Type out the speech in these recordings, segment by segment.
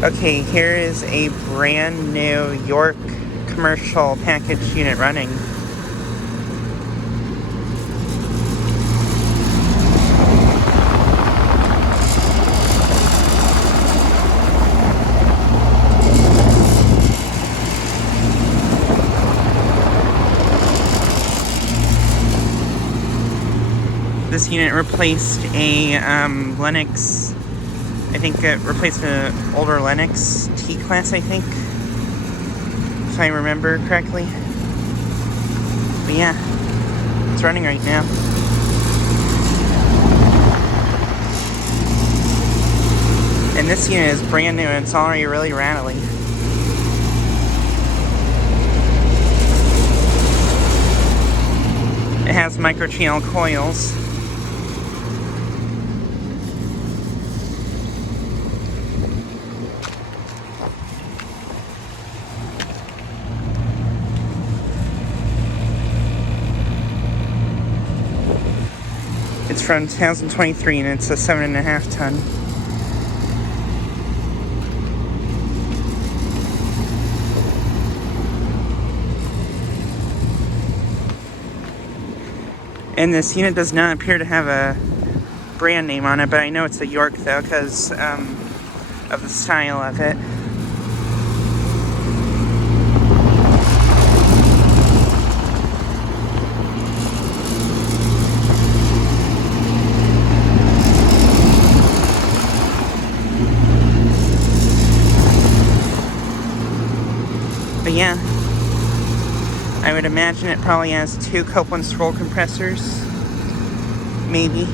Okay, here is a brand new York commercial package unit running. This unit replaced a Lennox, I think it replaced an older Lennox T-Class, I think, if I remember correctly. But yeah, it's running right now. And this unit is brand new and it's already really rattly. It has microchannel coils. It's from 2023 and it's a 7.5 ton. And this unit does not appear to have a brand name on it, but I know it's a York though because of the style of it. But yeah, I would imagine it probably has 2 Copeland scroll compressors, maybe.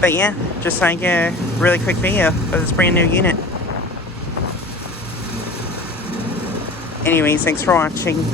But yeah, just like a really quick video of this brand new unit. Anyways, thanks for watching.